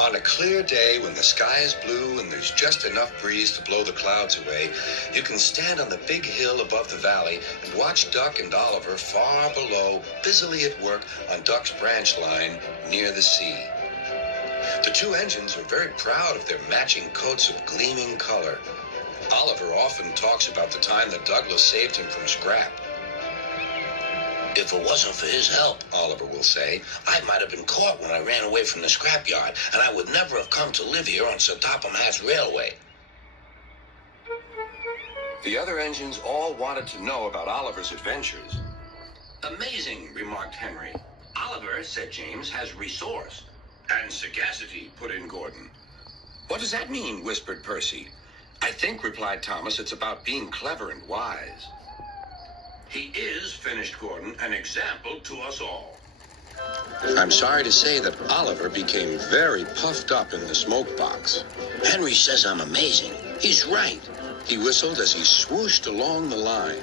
On a clear day when the sky is blue and there's just enough breeze to blow the clouds away, you can stand on the big hill above the valley and watch Duck and Oliver far below, busily at work on Duck's branch line near the sea. The two engines are very proud of their matching coats of gleaming color. Oliver often talks about the time that Douglas saved him from scrap. If it wasn't for his help, Oliver will say, I might have been caught when I ran away from the scrapyard, and I would never have come to live here on Sir Topham Hatt's railway. The other engines all wanted to know about Oliver's adventures. Amazing, remarked Henry. Oliver, said James, has resource. And sagacity, put in Gordon. What does that mean? Whispered Percy. I think, replied Thomas, it's about being clever and wise. He is, finished Gordon, an example to us all. I'm sorry to say that Oliver became very puffed up in the smoke box. Henry says I'm amazing. He's right. He whistled as he swooshed along the line.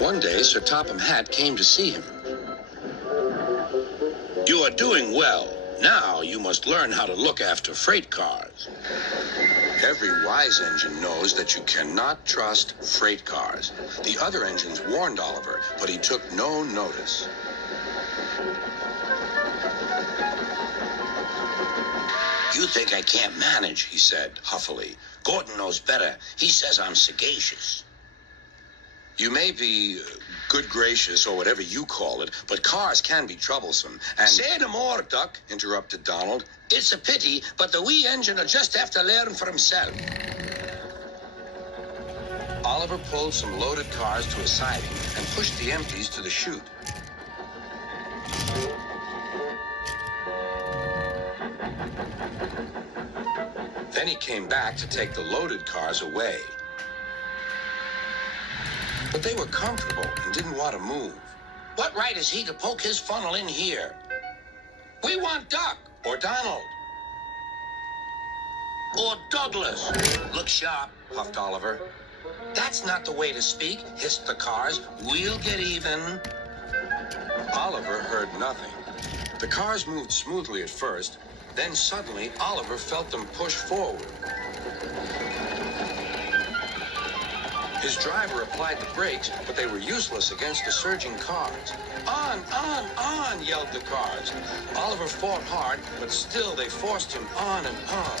One day, Sir Topham Hatt came to see him. You are doing well. Now you must learn how to look after freight cars. Every wise engine knows that you cannot trust freight cars. The other engines warned Oliver, but he took no notice. You think I can't manage, he said huffily. Gordon knows better. He says I'm sagacious. You may be good gracious or whatever you call it, but cars can be troublesome. And say no more, Duck, interrupted Donald. It's a pity, but the wee engine will just have to learn for himself. Oliver pulled some loaded cars to a siding and pushed the empties to the chute. Then he came back to take the loaded cars away. But they were comfortable and didn't want to move. What right has he to poke his funnel in here? We want Duck. Or Donald. Or Douglas. Look sharp, puffed Oliver. That's not the way to speak, hissed the cars. We'll get even. Oliver heard nothing. The cars moved smoothly at first, then suddenly Oliver felt them push forward. His driver applied the brakes, but they were useless against the surging cars. On, yelled the cars. Oliver fought hard, but still they forced him on and on.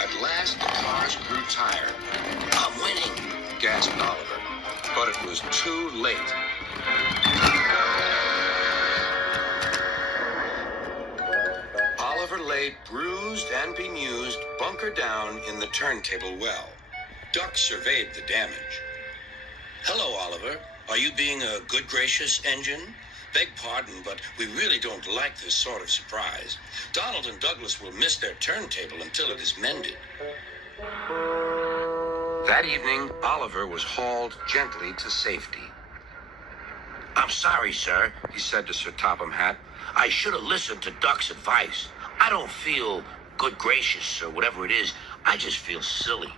At last, the cars grew tired. I'm winning, gasped Oliver, but it was too late. Oliver lay bruised and bemused, bunker down in the turntable well. Duck surveyed the damage. Hello, Oliver. Are you being a good gracious engine? Beg pardon, but we really don't like this sort of surprise. Donald and Douglas will miss their turntable until it is mended. That evening, Oliver was hauled gently to safety. I'm sorry, sir, he said to Sir Topham Hatt. I should have listened to Duck's advice. I don't feel good gracious or whatever it is. I just feel silly.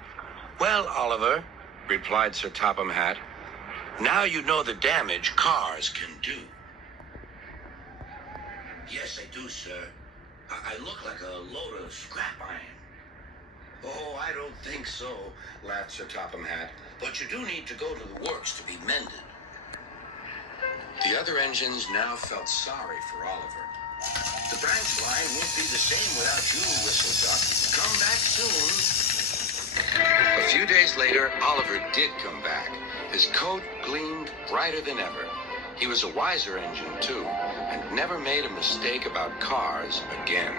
Well, Oliver, replied Sir Topham Hatt, now you know the damage cars can do. Yes, I do, sir. I look like a load of scrap iron. Oh, I don't think so, laughed Sir Topham Hatt. But you do need to go to the works to be mended. The other engines now felt sorry for Oliver. The branch line won't be the same without you, whistled Duck. Come back soon. A few days later, Oliver did come back. His coat gleamed brighter than ever. He was a wiser engine, too, and never made a mistake about cars again.